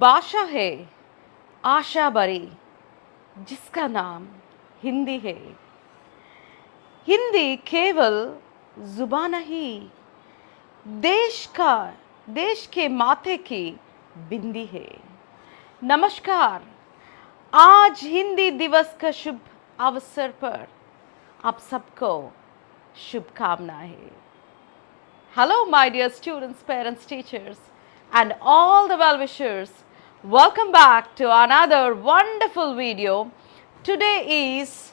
भाषा है आशा भरी जिसका नाम हिंदी है। हिंदी केवल जुबान नहीं, देश के माथे की बिंदी है। नमस्कार, आज हिंदी दिवस का शुभ अवसर पर आप सबको शुभकामनाएं। Hello, my dear students, parents, teachers, and all the well wishers. Welcome back to another wonderful video. Today is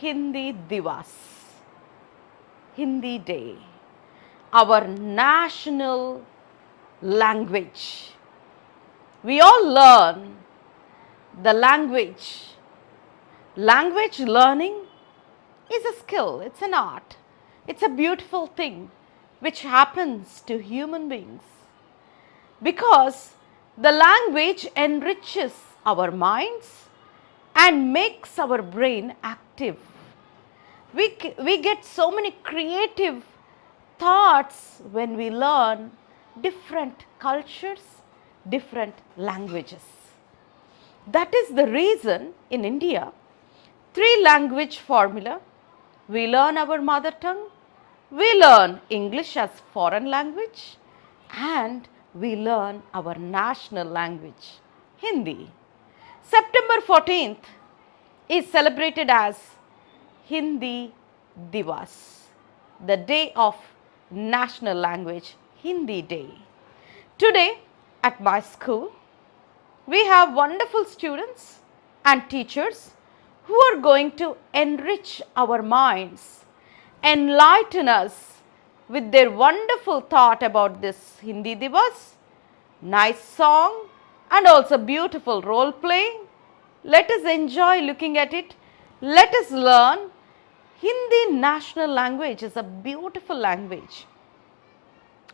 Hindi Divas, Hindi Day, our national language. We all learn the language. Language learning is a skill, it's an art, it's a beautiful thing which happens to human beings because the language enriches our minds and makes our brain active. We get so many creative thoughts when we learn different cultures, different languages. That is the reason in India, three language formula. We learn our mother tongue, we learn English as foreign language, and we learn our national language, Hindi. September 14th is celebrated as Hindi Divas, the day of national language, Hindi Day. Today at my school, we have wonderful students and teachers who are going to enrich our minds, enlighten us with their wonderful thought about this Hindi Divas, nice song, and also beautiful role playing. Let us enjoy looking at it. Let us learn. Hindi national language is a beautiful language.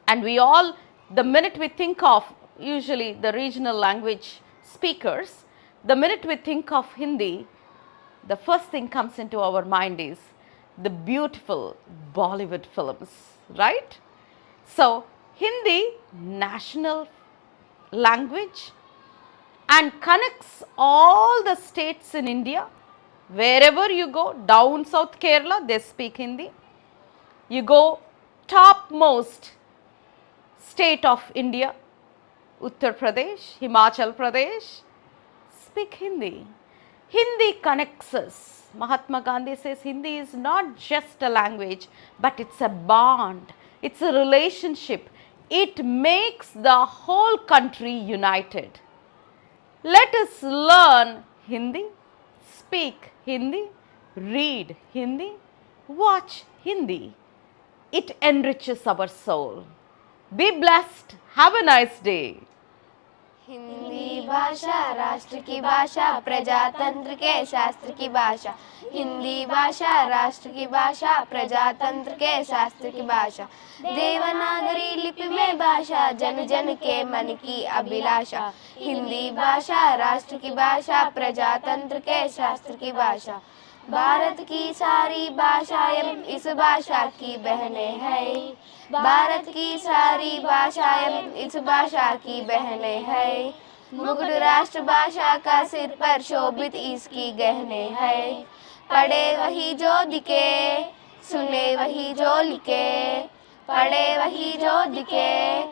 And we all, the minute we think of usually the regional language speakers, the minute we think of Hindi, the first thing comes into our mind is the beautiful Bollywood films, right? So, Hindi, national language, and connects all the states in India. Wherever you go, down South Kerala, they speak Hindi. You go topmost state of India, Uttar Pradesh, Himachal Pradesh, speak Hindi. Hindi connects us. Mahatma Gandhi says Hindi is not just a language, but it's a bond, it's a relationship. It makes the whole country united. Let us learn Hindi, speak Hindi, read Hindi, watch Hindi. It enriches our soul. Be blessed. Have a nice day. Hindi भाषा राष्ट्र की भाषा, प्रजातंत्र के शास्त्र की भाषा। हिंदी भाषा राष्ट्र की भाषा, प्रजातंत्र के शास्त्र की भाषा। देवनागरी लिपि में भाषा, जन जन के मन की अभिलाषा। हिंदी भाषा राष्ट्र की भाषा, प्रजातंत्र के शास्त्र की भाषा। भारत की सारी भाषाएं इस भाषा की बहनें हैं। भारत की सारी भाषाएं इस भाषा की बहनें हैं। मुकुट राष्ट्र भाषा का सिर पर शोभित इसकी गहने हैं। पढ़े वही जो दिखे, सुने वही जो लिखे। पढ़े वही जो दिखे,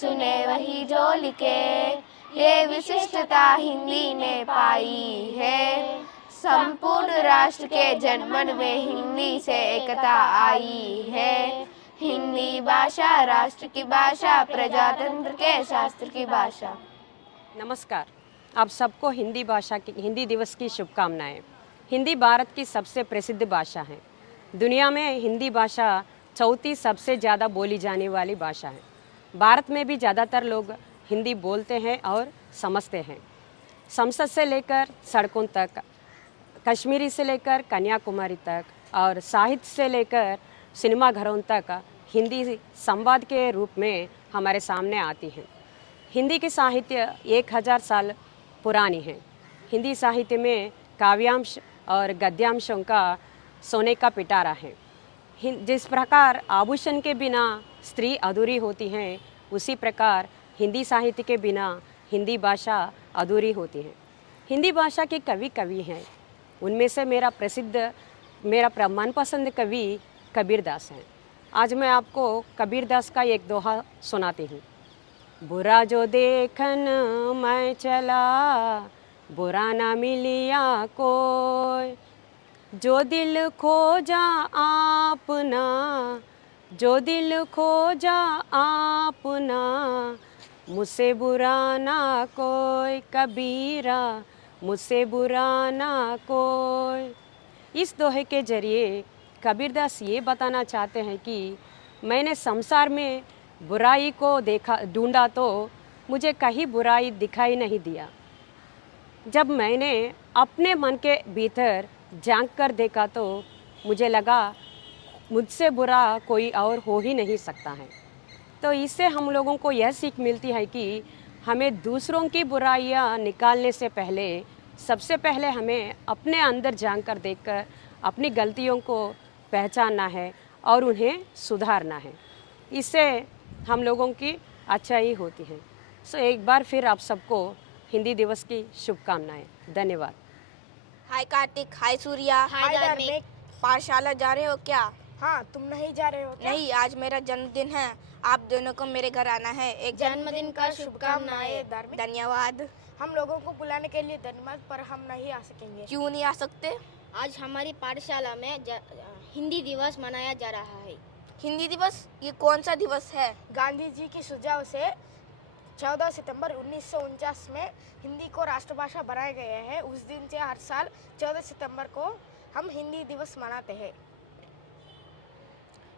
सुने वही जो लिखे। ये विशिष्टता हिंदी ने पाई है। संपूर्ण राष्ट्र के जनमन में हिंदी से एकता आई है। हिंदी भाषा राष्ट्र की भाषा, प्रजातंत्र के शास्त्र की भाषा। नमस्कार, आप सबको हिंदी दिवस की शुभकामनाएं। हिंदी भारत की सबसे प्रसिद्ध भाषा है। दुनिया में हिंदी भाषा चौथी सबसे ज़्यादा बोली जाने वाली भाषा है। भारत में भी ज़्यादातर लोग हिंदी बोलते हैं और समझते हैं। संसद से लेकर सड़कों तक, कश्मीरी से लेकर कन्याकुमारी तक और साहित्य से लेकर सिनेमा घरों तक हिंदी संवाद के रूप में हमारे सामने आती है। हिंदी की साहित्य 1000 साल पुरानी है। हिंदी साहित्य में काव्यांश और गद्यांशों का सोने का पिटारा है। जिस प्रकार आभूषण के बिना स्त्री अधूरी होती हैं, उसी प्रकार हिंदी साहित्य के बिना हिंदी भाषा अधूरी होती है। हिंदी भाषा के कवि हैं, उनमें से मेरा मनपसंद कवि कबीरदास हैं। आज मैं आपको कबीरदास का एक दोहा सुनाती हूँ। बुरा जो देखन मैं चला, बुरा ना मिलिया कोई, जो दिल खोजा आपना, जो दिल खोजा आपना, मुझसे बुरा ना कोई कबीरा, मुझसे बुरा ना कोई। इस दोहे के जरिए कबीरदास ये बताना चाहते हैं कि मैंने संसार में बुराई को ढूंढा तो मुझे कहीं बुराई दिखाई नहीं दिया। जब मैंने अपने मन के भीतर झांक कर देखा तो मुझे लगा मुझसे बुरा कोई और हो ही नहीं सकता है। तो इससे हम लोगों को यह सीख मिलती है कि हमें दूसरों की बुराइयां निकालने से पहले सबसे पहले हमें अपने अंदर झांक कर देखकर अपनी गलतियों को पहचानना है और उन्हें सुधारना है। इससे हम लोगों की अच्छाई होती है। सो एक बार फिर आप सबको हिंदी दिवस की शुभकामनाएं। धन्यवाद। हाय कार्तिक, हाय सूर्या, हाय धार्मिक। पाठशाला जा रहे हो क्या? हाँ, तुम नहीं जा रहे हो क्या? नहीं, आज मेरा जन्मदिन है। आप दोनों को मेरे घर आना है। एक जन्मदिन का शुभकामनाएं धार्मिक। धन्यवाद। हम लोगों को बुलाने के लिए धन्यवाद, पर हम नहीं आ सकेंगे। क्यों नहीं आ सकते? आज हमारी पाठशाला में हिंदी दिवस मनाया जा रहा है। हिंदी दिवस, ये कौन सा दिवस है? गांधी जी की सुझाव से 14 सितंबर 1949 में हिंदी को राष्ट्रभाषा बनाया गया है। उस दिन से हर साल 14 सितंबर को हम हिंदी दिवस मनाते हैं।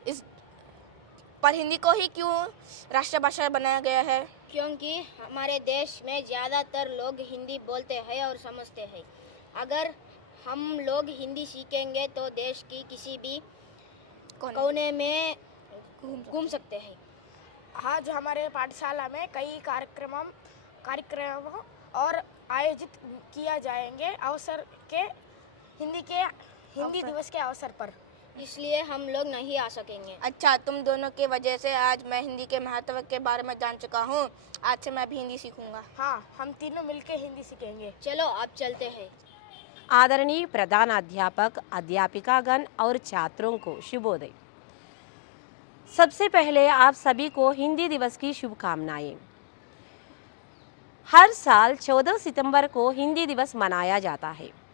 इस पर हिंदी को ही क्यों राष्ट्रभाषा बनाया गया है? क्योंकि हमारे देश में ज़्यादातर लोग हिंदी बोलते हैं और समझते हैं। अगर हम लोग हिंदी सीखेंगे तो देश की किसी भी कोने में घूम सकते हैं। आज हमारे पाठशाला में कई कार्यक्रम और आयोजित किया जाएंगे हिंदी दिवस के अवसर पर। इसलिए हम लोग नहीं आ सकेंगे। अच्छा, तुम दोनों की वजह से आज मैं हिंदी के महत्व के बारे में जान चुका हूँ। आज से मैं भी हिंदी सीखूंगा। हाँ, हम तीनों मिलकर हिंदी सीखेंगे। चलो अब चलते हैं। आदरणीय प्रधानाध्यापक, अध्यापिकागण और छात्रों को शुभोदय। सबसे पहले आप सभी को हिंदी दिवस की शुभकामनाएं। हर साल 14 सितंबर को हिंदी दिवस मनाया जाता है।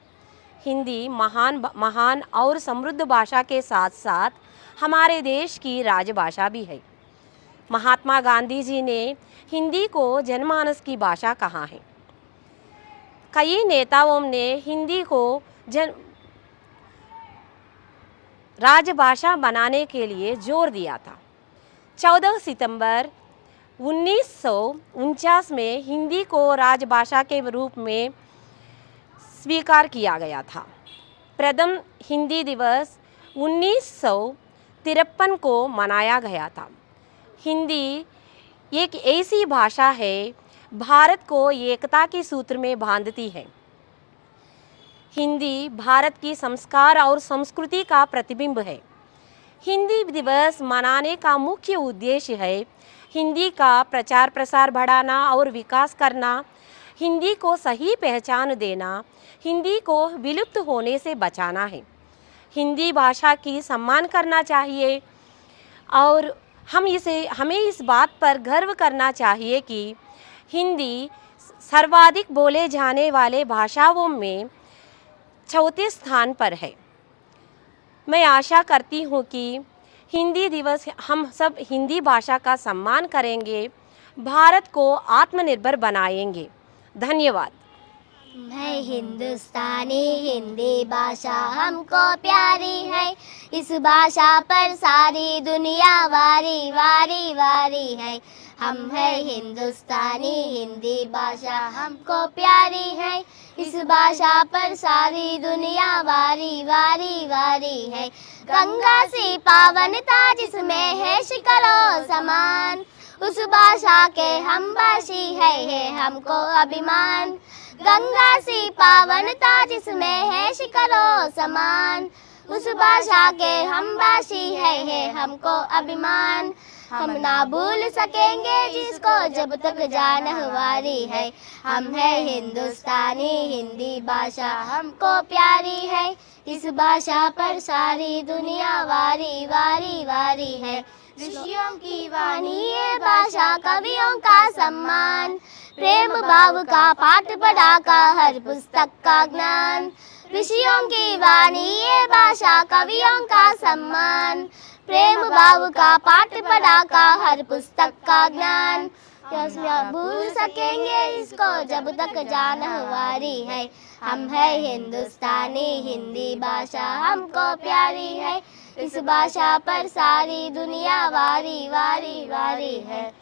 हिंदी महान और समृद्ध भाषा के साथ साथ हमारे देश की राजभाषा भी है। महात्मा गांधी जी ने हिंदी को जनमानस की भाषा कहा है। कई नेताओं ने हिंदी को राजभाषा बनाने के लिए जोर दिया था। 14 सितंबर 1949 में हिंदी को राजभाषा के रूप में स्वीकार किया गया था। प्रथम हिंदी दिवस 1953 को मनाया गया था। हिंदी एक ऐसी भाषा है भारत को एकता के सूत्र में बांधती है। हिंदी भारत की संस्कार और संस्कृति का प्रतिबिंब है। हिंदी दिवस मनाने का मुख्य उद्देश्य है हिंदी का प्रचार प्रसार बढ़ाना और विकास करना, हिंदी को सही पहचान देना, हिंदी को विलुप्त होने से बचाना है। हिंदी भाषा की सम्मान करना चाहिए और हमें इस बात पर गर्व करना चाहिए कि हिंदी सर्वाधिक बोले जाने वाले भाषाओं में चौथे स्थान पर है। मैं आशा करती हूँ कि हिंदी दिवस हम सब हिंदी भाषा का सम्मान करेंगे, भारत को आत्मनिर्भर बनाएंगे। धन्यवाद। है हिंदुस्तानी, हिंदी भाषा हमको प्यारी है। इस भाषा पर सारी दुनिया वारी वारी वारी है। हम है हिंदुस्तानी, हिंदी भाषा हमको प्यारी है। इस भाषा पर सारी दुनिया वारी वारी वारी है। गंगा सी पावनता जिसमें है शिकरो समान, उस भाषा के हम भाषी है हमको अभिमान। गंगा सी पावनता जिसमें है शिकरो समान, उस भाषा के हम भाषी है हमको अभिमान। हम ना भूल सकेंगे जिसको जब तक जान हमारी है। हम है हिंदुस्तानी, हिंदी भाषा हमको प्यारी है। इस भाषा पर सारी दुनिया वारी वारी वारी है। ऋषियों की वाणी ये भाषा, कवियों का सम्मान। प्रेम भाव का पाठ पढ़ाका हर पुस्तक का ज्ञान। ऋषियों की वाणी ये भाषा, कवियों का सम्मान। प्रेम भाव का पाठ पढ़ाका हर पुस्तक का ज्ञान। भूल सकेंगे इसको जब तक जान हमारी है। हम है हिंदुस्तानी, हिंदी भाषा हमको प्यारी है। इस भाषा पर सारी दुनिया वारी वारी वारी है।